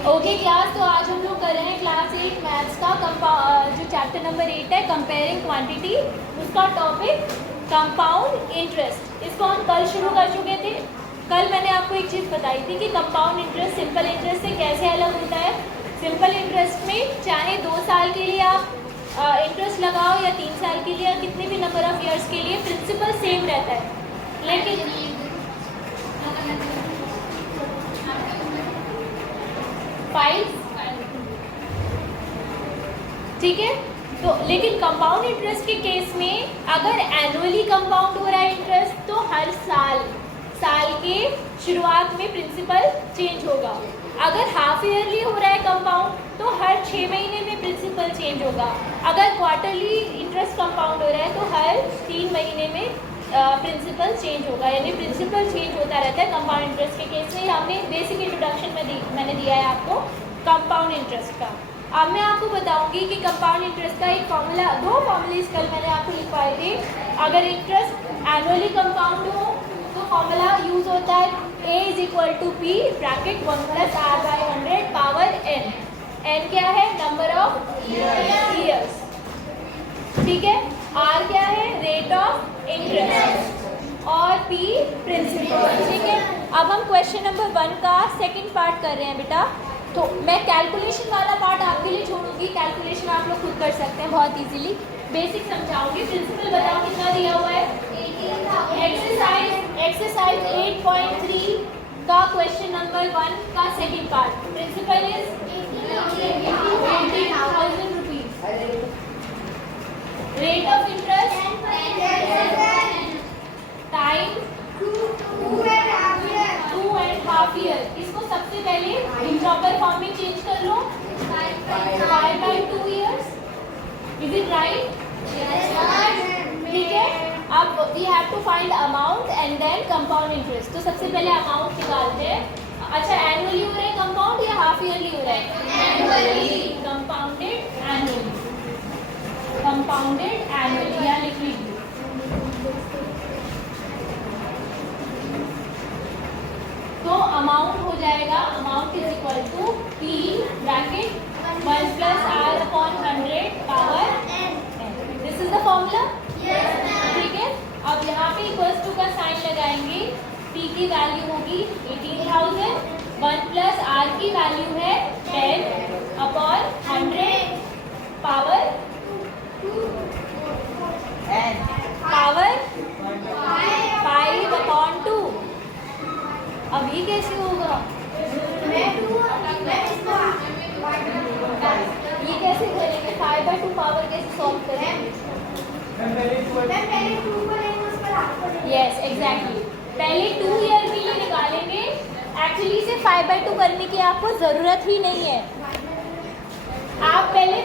Okay class, तो आज हम लोग कर रहे हैं क्लास 8 मैथ्स का जो चैप्टर नंबर 8 है कंपेयरिंग क्वांटिटी, उसका टॉपिक कंपाउंड इंटरेस्ट। इसको हम कल शुरू कर चुके थे। कल मैंने आपको एक चीज़ बताई थी कि कंपाउंड इंटरेस्ट सिंपल इंटरेस्ट से कैसे अलग होता है। सिंपल इंटरेस्ट में चाहे 2 साल के लिए आप इंटरेस्ट लगाओ या 3 साल के लिए या कितने भी नंबर ऑफ ईयर्स के लिए, प्रिंसिपल सेम रहता है। लेकिन ठीक है, तो लेकिन कंपाउंड इंटरेस्ट के केस में अगर एनुअली कंपाउंड हो रहा है इंटरेस्ट, तो हर साल के शुरुआत में प्रिंसिपल चेंज होगा। अगर हाफ ईयरली हो रहा है कंपाउंड, तो हर 6 महीने में प्रिंसिपल चेंज होगा। अगर क्वार्टरली इंटरेस्ट कंपाउंड हो रहा है, तो हर 3 महीने में प्रिंसिपल चेंज होगा। यानी प्रिंसिपल चेंज होता रहता है कंपाउंड इंटरेस्ट के केस में। हमने बेसिक इंट्रोडक्शन में मैंने दिया है आपको कंपाउंड इंटरेस्ट का। अब मैं आपको बताऊंगी कि कंपाउंड इंटरेस्ट का एक फॉर्मूला, 2 फॉर्मूले कल मैंने आपको लिखवाए थे। अगर इंटरेस्ट एनुअली कंपाउंड हो तो फॉर्मूला यूज होता है A = P bracket 1 + R/100 power n। n क्या है? नंबर ऑफ ईयर्स, ठीक है। R क्या है? रेट ऑफ इंटरेस्ट और P प्रिंसिपल, ठीक है। अब हम क्वेश्चन नंबर 1 का सेकंड पार्ट कर रहे हैं बेटा। तो मैं कैलकुलेशन वाला पार्ट आपके लिए छोड़ूंगी, कैलकुलेशन आप लोग खुद कर सकते हैं बहुत इजीली। बेसिक समझाऊंगी। प्रिंसिपल बताओ कितना दिया हुआ है? एक्सरसाइज 8.3 का क्वेश्चन नंबर 1 का second part. Principal is 18,000 rupees. Rate of interest time 2.5 year. इसको सबसे पहले इम्प्रॉपर फॉर्म में चेंज कर लो, 5/2 ईयर्स। Is it right? ठीक है। अब we have to find amount and then compound interest. तो सबसे पहले अमाउंट निकालते हैं। अच्छा, एनुअली हो रहा है कंपाउंड या हाफ ईयरली हो रहा है? Annually. Compounded annually, compounded annually या लिख लीजिए। तो अमाउंट हो जाएगा, amount is equal to P bracket 1 + R/100 power n। This is the formula, ठीक है। अब यहाँ पे इक्वल्स टू का साइन लगाएंगे। P की वैल्यू होगी 18,000, 1 + R की वैल्यू है 10/100 पावर पावर 5/2। अब ये कैसे होगा? ये कैसे करेंगे? 5/2 पावर कैसे सॉल्व करेंगे? यस एग्जैक्टली, पहले 2 ईयर के लिए निकालेंगे। एक्चुअली से 5/2 करने की आपको ज़रूरत ही नहीं है। आप पहले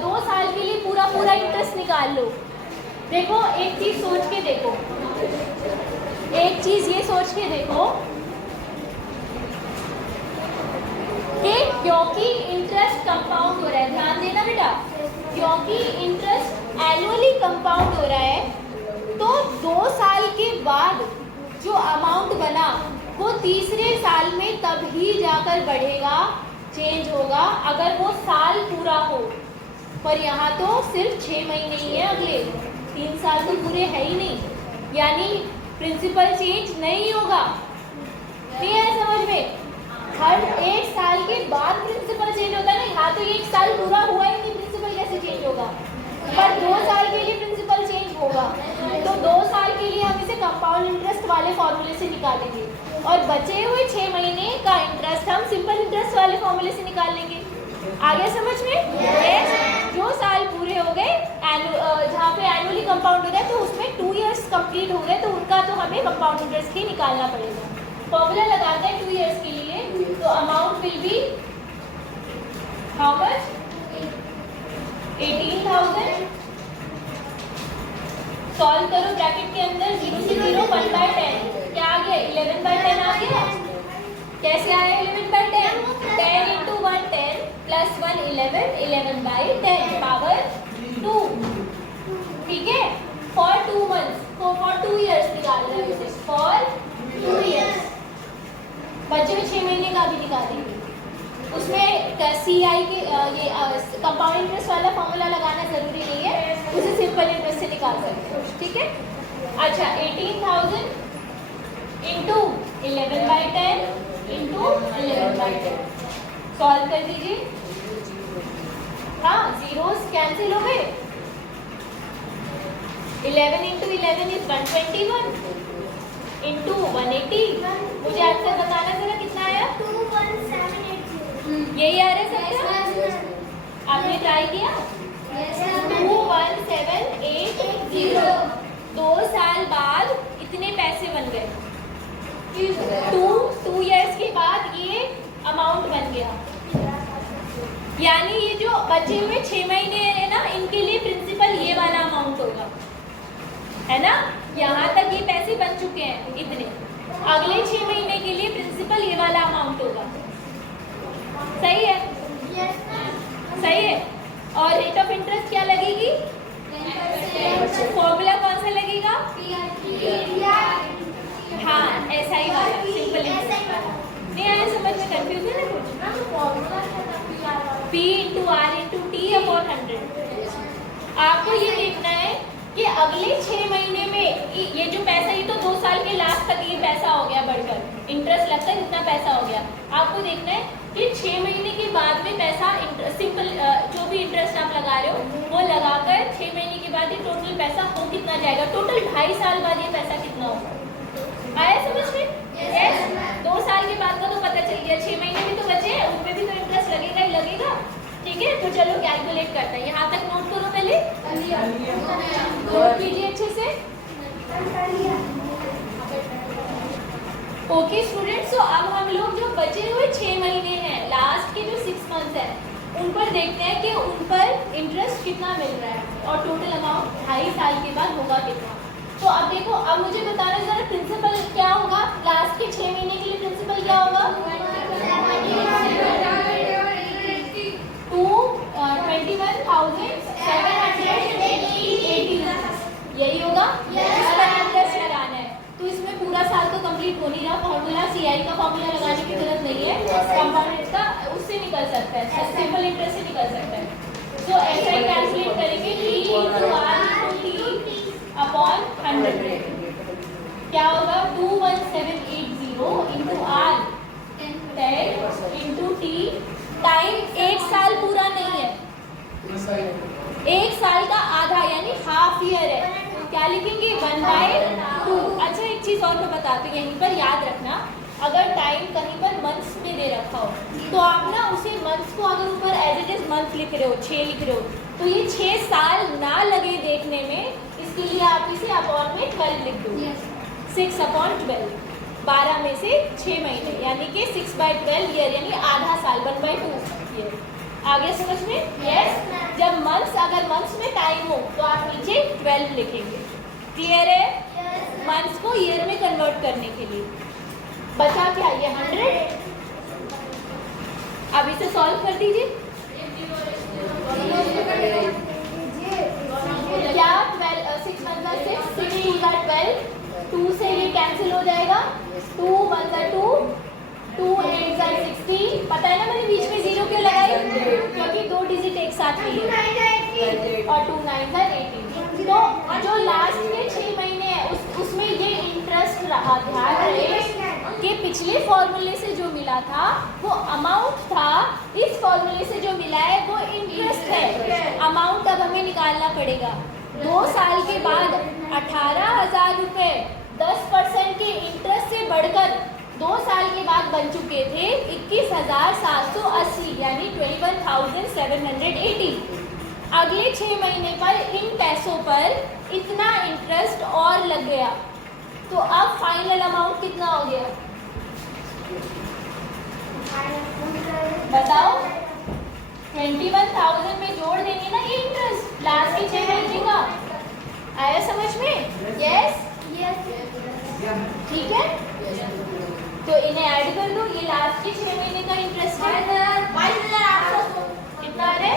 2 साल के लिए पूरा इंटरेस्ट निकाल लो। देखो, एक चीज़ सोच के देखो, एक चीज़ ये सोच के देखो कि क्योंकि इंटरेस्ट कंपाउंड हो रहा है, ध्यान देना बेटा, क्योंकि इंटरेस्ट एनुअली कंपाउंड हो रहा है, तो 2 साल के बाद जो अमाउंट बना वो तीसरे साल में तभी जाकर बढ़ेगा, चेंज होगा, अगर वो साल पूरा हो। पर यहाँ तो सिर्फ 6 महीने ही है, अगले 3 साल तो पूरे है ही नहीं, यानी प्रिंसिपल चेंज नहीं होगा। नहीं है समझ में? हर 1 साल के बाद प्रिंसिपल चेंज होता है ना। यहाँ तो 1 साल पूरा हुआ ही नहीं, प्रिंसिपल कैसे चेंज होगा? पर 2 साल के लिए प्रिंसिपल चेंज होगा। तो 2 साल के लिए हम इसे कंपाउंड इंटरेस्ट वाले फॉर्मूले से निकालेंगे और बचे हुए 6 महीने का इंटरेस्ट हम सिंपल इंटरेस्ट वाले फॉर्मूले से निकाल लेंगे। आ गया समझ में? yes। जो साल पूरे हो गए, जहाँ पे एनुअली कंपाउंड हो गया, तो उसमें 2 ईयर्स कंप्लीट हो गए, तो उनका तो हमें कंपाउंड इंटरेस्ट ही निकालना पड़ेगा। फॉर्मूला लगाते हैं 2 ईयर्स के लिए। तो amount will be how much? 18,000। Solve करो, ब्रैकेट के अंदर 0 से 0 1/10 क्या आ गया? 11/10 आ गया। कैसे आया 11/10? 10 × 1 10 + 1 11, 11/10 पावर 2, ठीक है। फॉर 2 months, फॉर 2 ईयर्स निकाल रहे हैं, फॉर 2 ईयर्स। बचे हुए 6 महीने का भी निकालेंगे। CI के ये कंपाउंड इंटरेस्ट वाला फॉर्मूला लगाना ज़रूरी नहीं है, उसे सिंपल इंटरेस्ट से निकाल सकते हो, ठीक है। अच्छा 18,000 इंटू 11/10 इंटू 11/10 सॉल्व कर दीजिए। हाँ, जीरोस कैंसिल हो गए। 11 इंटू 11 इज 121 इंटू 180। मुझे आंसर बताना जरा कितना आया। 21780। यही आ रहा है सबका? आपने ट्राई किया? 21780। 2 साल बाद इतने पैसे बन गए। 2 इयर्स के बाद ये अमाउंट बन गया। यानी ये जो बचे हुए 6 महीने है ना, इनके लिए प्रिंसिपल ये वाला अमाउंट होगा, है ना। यहाँ तक ये पैसे बन चुके हैं इतने, अगले 6 महीने के लिए प्रिंसिपल ये वाला अमाउंट होगा। सही है? सही है। और रेट ऑफ इंटरेस्ट क्या लगेगी? फॉर्मूला कौन सा लगेगा? हाँ, SI वाला, सिंपल इंटरेस्ट वाला। नहीं आया समझ में? कंफ्यूजन है कुछ? P into R into T upon 100। आपको ये देखना है कि अगले 6 महीने में ये जो पैसा, ये तो 2 साल के लास्ट तक ये पैसा हो गया बढ़कर, इंटरेस्ट लगता है इतना पैसा हो गया। आपको देखना है कि 6 महीने के बाद में पैसा सिंपल जो भी इंटरेस्ट आप लगा रहे हो वो लगाकर 6 महीने के बाद ये टोटल पैसा हो कितना जाएगा, टोटल 2.5 साल बाद ये पैसा कितना होगा। आया समझ में? यस। 2 साल के बाद का तो पता चल गया, 6 महीने भी तो बचे हैं, उनपे भी तो इंटरेस्ट लगेगा ही लगेगा, ठीक है। तो चलो कैलकुलेट करते हैं। यहाँ तक नोट करो पहले, नोट कीजिए अच्छे से। ओके स्टूडेंट्स, तो अब हम लोग जो बचे हुए 6 महीने हैं, लास्ट के जो 6 मंथ्स हैं, उन पर देखते हैं कि उन पर इंटरेस्ट कितना मिल रहा है और टोटल अमाउंट 2.5 साल के बाद होगा कितना। तो अब देखो, अब मुझे बताना जरा प्रिंसिपल क्या होगा लास्ट के 6 महीने के लिए। प्रिंसिपल क्या होगा? 21,780 यही होगा। इस पर इंटरेस्ट लगाना है, तो इसमें पूरा साल तो कंप्लीट हो नहीं रहा। फॉर्मूला CI का फॉर्मूला लगाने की जरूरत नहीं है, कंपाउंड का उससे निकल सकता है, सिंपल इंटरेस्ट से निकल सकता है। तो ऐसा ही कैलकुलेट करेंगे, P into R into T upon 100 क्या होगा? 21780 into R 10 into T। Time 1 साल पूरा नहीं है, 1 साल का आधा यानी हाफ ईयर है। क्या लिखेंगे? 1/2। अच्छा एक चीज़ और मैं बताती हूँ, यहीं पर याद रखना, अगर टाइम कहीं पर मंथ्स में दे रखा हो तो आप ना उसे मंथ्स को अगर ऊपर एज इट इज मंथ लिख रहे हो, 6 लिख रहे हो, तो ये 6 साल ना लगे देखने में, इसके लिए आप इसे अपॉन में 12 लिख दो। 6/12, 12 में से 6 महीने यानी कि 6/12 ईयर, यानी आधा साल, 1/2 ईयर। आगे समझ में? यस। जब मंथ्स, अगर मंथ्स में टाइम हो तो आप नीचे 12 लिखेंगे। क्लियर है? मंथ्स को ईयर में कन्वर्ट करने के लिए। बचा क्या? ये 100। अब इसे सॉल्व कर दीजिए। क्या 6 1 6, 6 2 12, 2 से ये कैंसिल हो जाएगा, 2 1 2, 2 8 16। पता है ना मैंने बीच में 0 क्यों लगाई? क्योंकि 2 डिजिट एक साथ लिए, और 2 9 18। तो जो लास्ट के 6 महीने हैं उसमें ये इंटरेस्ट रहा। ध्यान रहे कि पिछले फॉर्मूले से जो मिला था वो अमाउंट था, इस फॉर्मूले से जो मिला है वो इंटरेस्ट है। अमाउंट अब हमें निकालना पड़ेगा। 2 साल के बाद 18,000 रुपये 10% के इंटरेस्ट से बढ़कर 2 साल के बाद बन चुके थे 21,780 यानी 21,780। अगले 6 महीने पर इन पैसों पर इतना इंटरेस्ट और लग गया, तो अब फाइनल अमाउंट कितना हो गया बताओ? 21,000 में जोड़ देंगे ना ये इंटरेस्ट लास्ट के 6 महीने का। आया समझ में? यस। ठीक है, तो इन्हें ऐड कर दो। ये लास्ट के 6 महीने का इंटरेस्ट है। कितना है?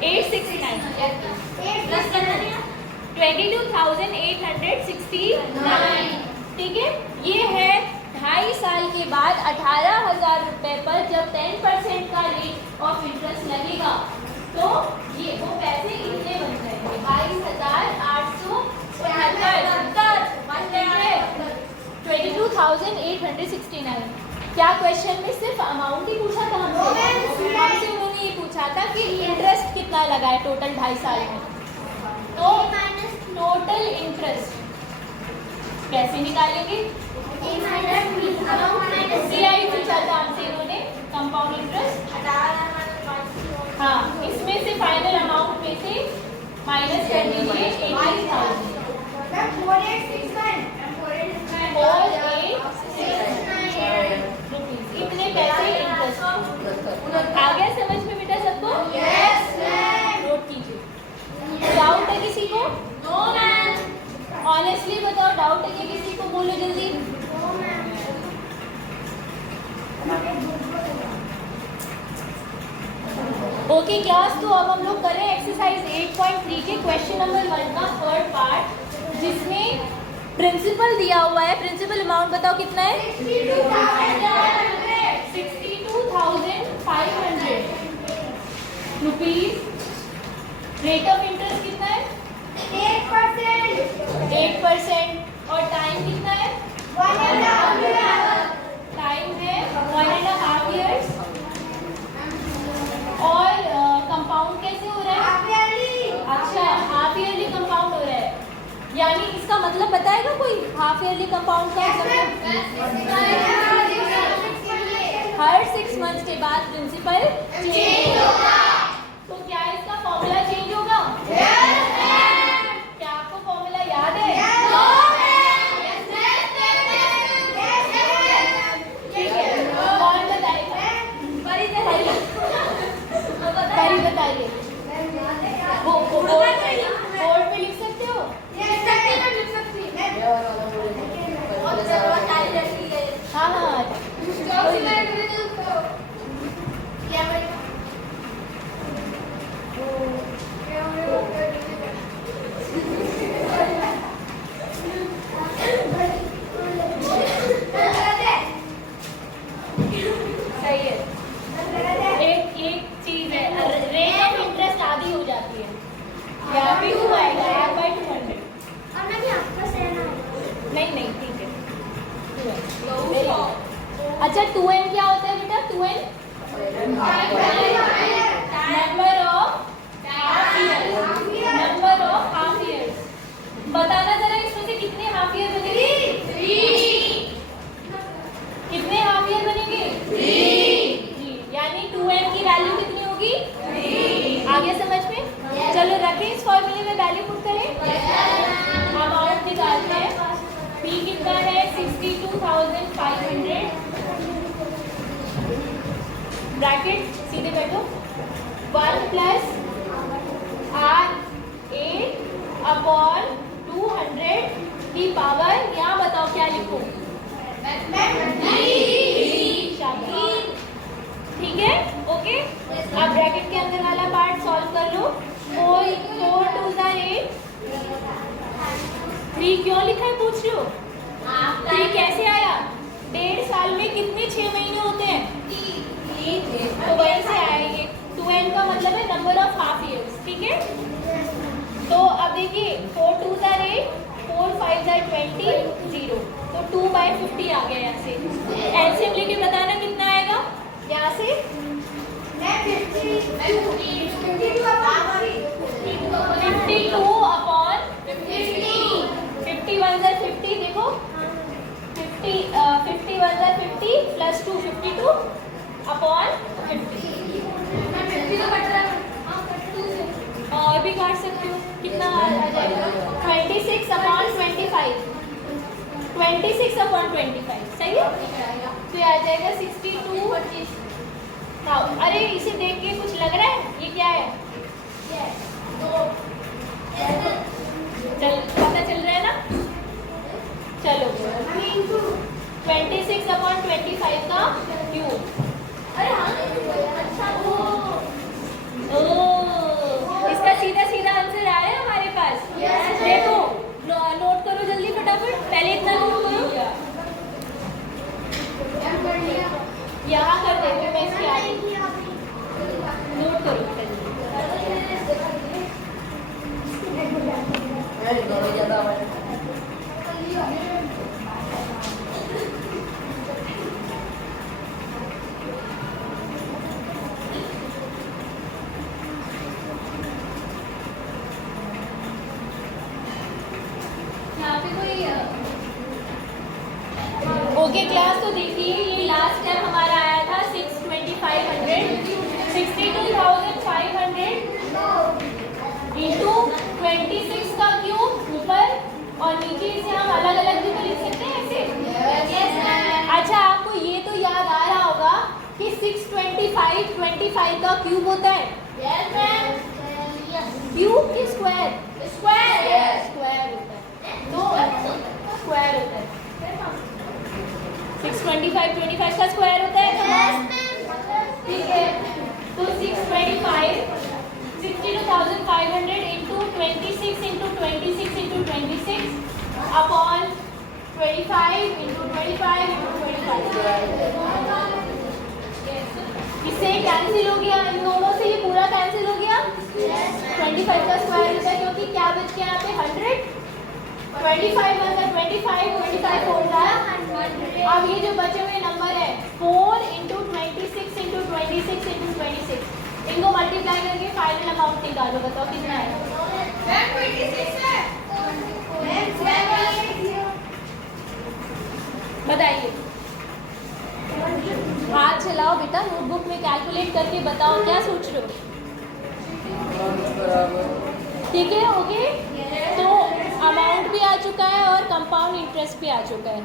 869 22,869। ठीक है, ये है 2.5 साल के बाद 18,000 रुपए पर जब 10% का रेट ऑफ इंटरेस्ट लगेगा तो ये वो पैसे इतने बन जाएंगे 22,869। क्या क्वेश्चन में सिर्फ अमाउंट ही पूछा था हमसे उन्होंने ये पूछा था कि इंटरेस्ट कितना लगा है टोटल 2.5 साल में। तो टोटल इंटरेस्ट कैसे निकालेंगे? CI पूछा था हमसे इन्होंने, कंपाउंड इंटरेस्ट। हाँ, इसमें से फाइनल अमाउंट में से माइनस कर दीजिए 18,000। इतने पैसे इंटरेस्ट। आ गया समझ में बेटा सबको? नोट कीजिए। डाउट है किसी को? No ma'am. ऑनेस्टली बताओ, डाउट है क्या किसी को? बोलो जल्दी। ओके क्लास, तो अब हम लोग कर रहे हैं एक्सरसाइज 8.3 के क्वेश्चन नंबर 1 का थर्ड पार्ट, जिसमें प्रिंसिपल दिया हुआ है। प्रिंसिपल अमाउंट बताओ कितना है? 62,500 रुपीज। रेट ऑफ इंटरेस्ट कितना है? 8%। और टाइम कितना है? 1.5 ईयर। टाइम है 1.5 ईयर्स। और कंपाउंड कैसे हो रहा है? अच्छा, हाफ ईयरली कंपाउंड हो रहा है। यानी इसका मतलब बताएगा कोई? हाफ ईयरली कंपाउंड का हर 6 मंथ्स के बाद प्रिंसिपल चेंज होगा। तो क्या इसका फॉर्मूला चेंज होगा? क्या आपको फॉर्मूला याद है? ठीक है, कौन बताएगा? परी बताइए। बोर्ड पे लिख सकते हो? हाँ हाँ, सही है। एक चीज है, रेट ऑफ इंटरेस्ट आधी हो जाती है। यहाँ पे 2 आएगा, 1/200। नहीं, ठीक है। अच्छा, 2n क्या होता है बेटा? 2n number of half years. बताना जरा इसमें से कितने हाफ ईयर बनेंगे? 3। कितने हाफ ईयर बनेंगे? 3। यानी 2n की वैल्यू कितनी होगी? 3। आ गया समझ में? चलो रखें, इस फॉर्मूले में वैल्यू पुट करें। अमाउंट निकालते हैं। P कितना है? 62,500। ब्रैकेट सीधे बैठो। 1 + R8/200 की पावर, यहाँ बताओ क्या लिखो? ठीक है, ओके। अब ब्रैकेट के अंदर वाला पार्ट सॉल्व कर लो। 4 2 8। 3 क्यों लिखा है पूछ रहे हो? 3 कैसे आया? 1.5 साल में कितने 6 महीने होते हैं? 3। तो वहीं से आएंगे। 2n का मतलब है नंबर ऑफ हाफ ईयर्स। ठीक है, तो अब देखिए 4 2 8, 4 5 20, 0। तो 2/50 आ गया। यहाँ से एलसीएम लेके बताना कितना आएगा। यहाँ से 52/50। देखो 51/50 + 2 52/50। और भी काट सकते हो। कितना आ जाएगा? 26/25। 26/25 सही है। तो आ जाएगा 62। अरे इसे देख के कुछ लग रहा है? ये क्या है? पता चल रहा है ना? चलो 26/25 का क्यूब। अरे हाँ, अच्छा, इसका सीधा ओके क्लास, तो देखिए ये लास्ट स्टेप हमारा आया था 6,2500 62,500 इंटू 26 का क्यूब ऊपर और नीचे इसे हम अलग अलग भी तो लिख सकते हैं ऐसे। अच्छा, आपको ये तो याद आ रहा होगा कि 625 25 का क्यूब होता है। क्यूब की स्क्वायर स्क्वायर होता है, दो स्क्वायर होता है। 625 25 का स्क्वायर होता है, ठीक है। तो 625 62,500 into 26 into 26 into 26 upon 25 into 25 into 25। इससे कैंसिल हो गया, इन दोनों से ये पूरा कैंसिल हो गया। 25 का स्क्वायर होता है, क्योंकि क्या बच गया यहाँ पे 100। 25 मतलब 25 25 4 का। अब ये जो बचे हुए नंबर है 4 इंटू 26 इंटू 26 इंटू 26, इनको मल्टीप्लाई करके फाइनल अमाउंट निकालो। बताओ कितना है? बताइए, हाथ चलाओ बेटा, नोटबुक में कैलकुलेट करके बताओ क्या सोच रहे हो। ठीक है, ओके। तो अमाउंट भी आ चुका है और कंपाउंड इंटरेस्ट भी आ चुका है।